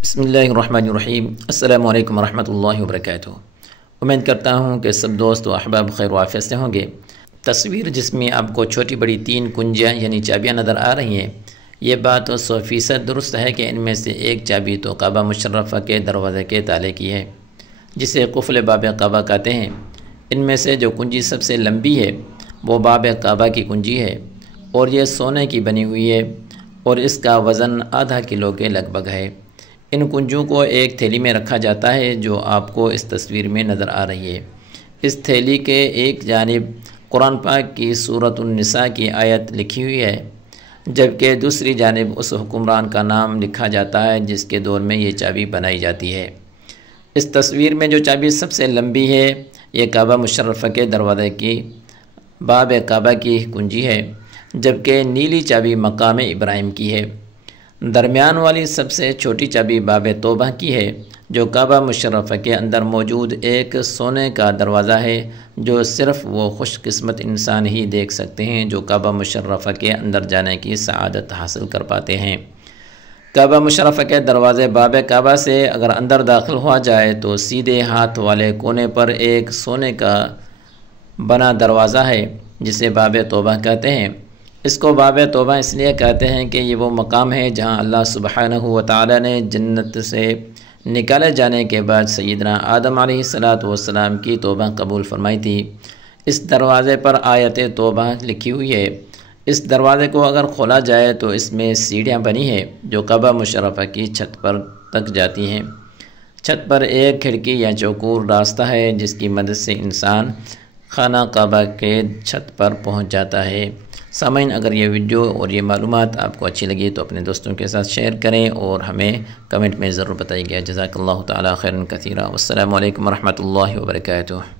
बिस्मिल्लाहिर्रहमानिर्रहीम। अस्सलामु अलैकुम वरहमतुल्लाहि वबरकातुहू। उम्मीद करता हूँ कि सब दोस्त व अहबाब खैर वाफ़ियत से होंगे। तस्वीर जिसमें आपको छोटी बड़ी 3 कुंजियाँ यानी चाबियाँ नज़र आ रही हैं, ये बात तो 100% दुरुस्त है कि इनमें से एक चाबी तो काबा मुशर्रफ़ा के दरवाज़े के ताले की है, जिसे कुफ़्ल बाब काबा कहते हैं। इनमें से जो कुंजी सबसे लंबी है वो बाब काबा की कुंजी है और ये सोने की बनी हुई है और इसका वज़न आधा किलो के लगभग है। इन कुंजों को एक थैली में रखा जाता है जो आपको इस तस्वीर में नज़र आ रही है। इस थैली के एक जानिब कुरान पाक की सूरत उन-निसा की आयत लिखी हुई है, जबकि दूसरी जानिब उस हुक्मरान का नाम लिखा जाता है जिसके दौर में ये चाबी बनाई जाती है। इस तस्वीर में जो चाबी सबसे लंबी है ये काबा मुशर्रफ़ा के दरवाज़े की बाब काबा की कुंजी है, जबकि नीली चाबी मकाम इब्राहिम की है। दरमियान वाली सबसे छोटी चाबी बाब तौबा की है, जो काबा मुशर्रफ़ा के अंदर मौजूद एक सोने का दरवाज़ा है जो सिर्फ़ वो खुशकिस्मत इंसान ही देख सकते हैं जो काबा मुशर्रफ़ा के अंदर जाने की सआदत हासिल कर पाते हैं। काबा मुशर्रफ़ा के दरवाज़े बाब काबा से अगर अंदर दाखिल हुआ जाए तो सीधे हाथ वाले कोने पर एक सोने का बना दरवाज़ा है जिसे बाब तौबा कहते हैं। इसको बाब तौबा इसलिए कहते हैं कि ये वो मकाम है जहाँ अल्लाह सुब्हानहू व तआला ने जन्नत से निकाले जाने के बाद सय्यदना आदम अलैहिस्सलाम की तौबा कबूल फरमाई थी। इस दरवाज़े पर आयत तौबा लिखी हुई है। इस दरवाज़े को अगर खोला जाए तो इसमें सीढ़ियाँ बनी है जो काबा मुशर्रफ़ा की छत पर तक जाती हैं। छत पर एक खिड़की या चौकोर रास्ता है जिसकी मदद से इंसान खाना काबा के छत पर पहुँच जाता है। सामाइन, अगर ये वीडियो और ये मालूमात आपको अच्छी लगी तो अपने दोस्तों के साथ शेयर करें और हमें कमेंट में ज़रूर बताइएगा। जज़ाकल्लाहु ताला खैरन कसीरा। वस्सलामु अलैकुम वरहमतुल्लाहि वबरकातुहू।